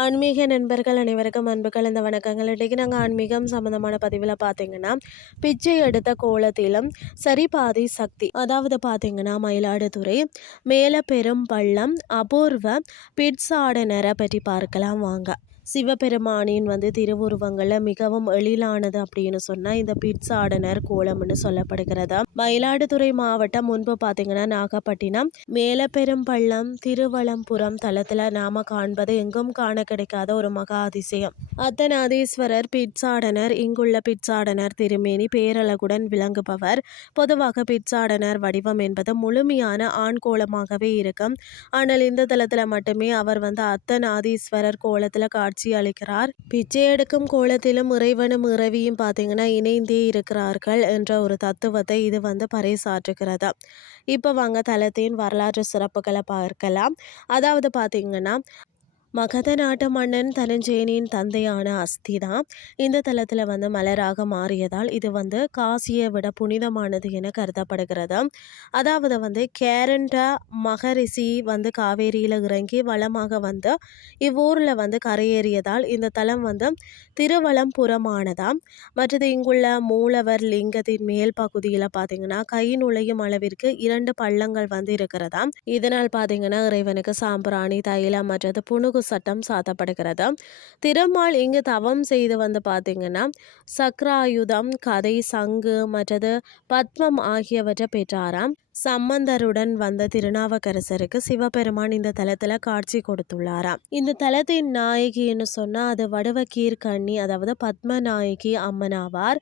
ஆன்மீக நண்பர்கள் அனைவருக்கும் அன்பு கலந்த வணக்கங்கள். இன்றைக்கு நாங்கள் ஆன்மீகம் சம்மந்தமான பதிவில் பார்த்தீங்கன்னா, பிச்சை எடுத்த கோலத்திலும் சரி பாதி சக்தி. அதாவது பார்த்தீங்கன்னா, மயிலாடுதுறை மேலப்பெரும் பள்ளம் அபூர்வ பிட்சாடனரை பற்றி பார்க்கலாம் வாங்க. சிவபெருமானின் திருவுருவங்களில் மிகவும் எழிலானது அப்படின்னு சொன்னால் இந்த பிட்சாடனர் கோலம்னு சொல்லப்படுகிறது. மயிலாடுதுறை மாவட்டம் முன்பு பார்த்தீங்கன்னா நாகப்பட்டினம் மேலப்பெரும்பள்ளம் திருவலம்புரம் தலத்தில் நாம காண்பது எங்கும் காண கிடைக்காத ஒரு மகா அதிசயம். அர்த்தநாதீஸ்வரர் பிட்சாடனர். இங்குள்ள பிட்சாடனர் திருமேனி பேரழகுடன் விளங்குபவர். பொதுவாக பிட்சாடனர் வடிவம் என்பது முழுமையான ஆண் கோலமாகவே இருக்கும். ஆனால் இந்த தலத்தில் மட்டுமே அவர் அர்த்தநாதீஸ்வரர் கோலத்தில் காட்சி அளிக்கிறார். பிச்சை எடுக்கும் கோலத்திலும் இறைவனும் இறைவியும் பார்த்தீங்கன்னா இணைந்தே இருக்கிறார்கள் என்ற ஒரு தத்துவத்தை இது பறைசாற்றுகிறது. இப்போ வாங்க தலத்தின் வரலாற்று சிறப்புகளை பார்க்கலாம். அதாவது பார்த்தீங்கன்னா, மகத நாட்டு மன்னன் தனஞ்சயனின் தந்தையான அஸ்தி தான் இந்த தலத்தில் மலராக மாறியதால் இது காசியை விட புனிதமானது என கருதப்படுகிறது. அதாவது கேரண்ட மகரிஷி காவேரியில் இறங்கி வளமாக இவ்வூரில் கரையேறியதால் இந்த தலம் திருவலம்புறமானதாம். மற்றது இங்குள்ள மூலவர் லிங்கத்தின் மேல் பகுதியில் பார்த்தீங்கன்னா கை நுழையும் அளவிற்கு 2 பள்ளங்கள் இருக்கிறதாம். இதனால் பார்த்தீங்கன்னா இறைவனுக்கு சாம்பிராணி தைலம் மற்றது புணுகு சட்டம் சாத்தப்படுகிறது. திருமால் இங்கு தவம் செய்து பார்த்தீங்கன்னா சக்ராயுதம் கதை சங்கு மற்றது பத்மம் ஆகியவற்றை பெற்றாராம். சம்பந்தருடன் திருநாவுக்கரசருக்கு சிவபெருமான் இந்த தலத்துல காட்சி கொடுத்துள்ளாராம். இந்த தலத்தின் நாயகின்னு சொன்னா அது வடுவக்கீர்கண்ணி, அதாவது பத்மநாயகி அம்மனாவார்.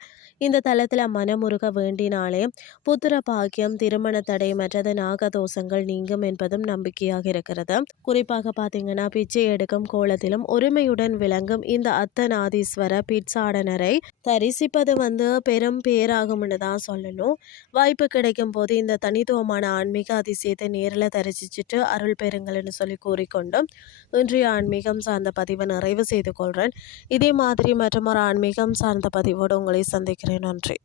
இந்த தலத்துல மனமுருக வேண்டினாலே புத்திர பாக்கியம், திருமண தடை மற்றது நாகதோஷங்கள் நீங்கும் என்பதும் நம்பிக்கையாக இருக்கிறது. குறிப்பாக பார்த்தீங்கன்னா பிச்சை எடுக்கும் கோலத்திலும் ஒருமையுடன் விளங்கும் இந்த அர்த்தநாதீஸ்வர பிட்சாடனரை தரிசிப்பது பெரும் பேராகும்னு தான் சொல்லணும். வாய்ப்பு கிடைக்கும் போது இந்த தனித்துவமான ஆன்மீக அதிசயத்தை நேரில் தரிசிச்சுட்டு அருள் பெறுங்கள்னு சொல்லி கூறிக்கொண்டும் இன்றைய ஆன்மீகம் சார்ந்த பதிவை நிறைவு செய்து கொள்கிறேன். இதே மாதிரி மற்றும் ஒரு ஆன்மீகம் சார்ந்த பதிவோடு உங்களை சந்திக்கிறேன். நன்றி.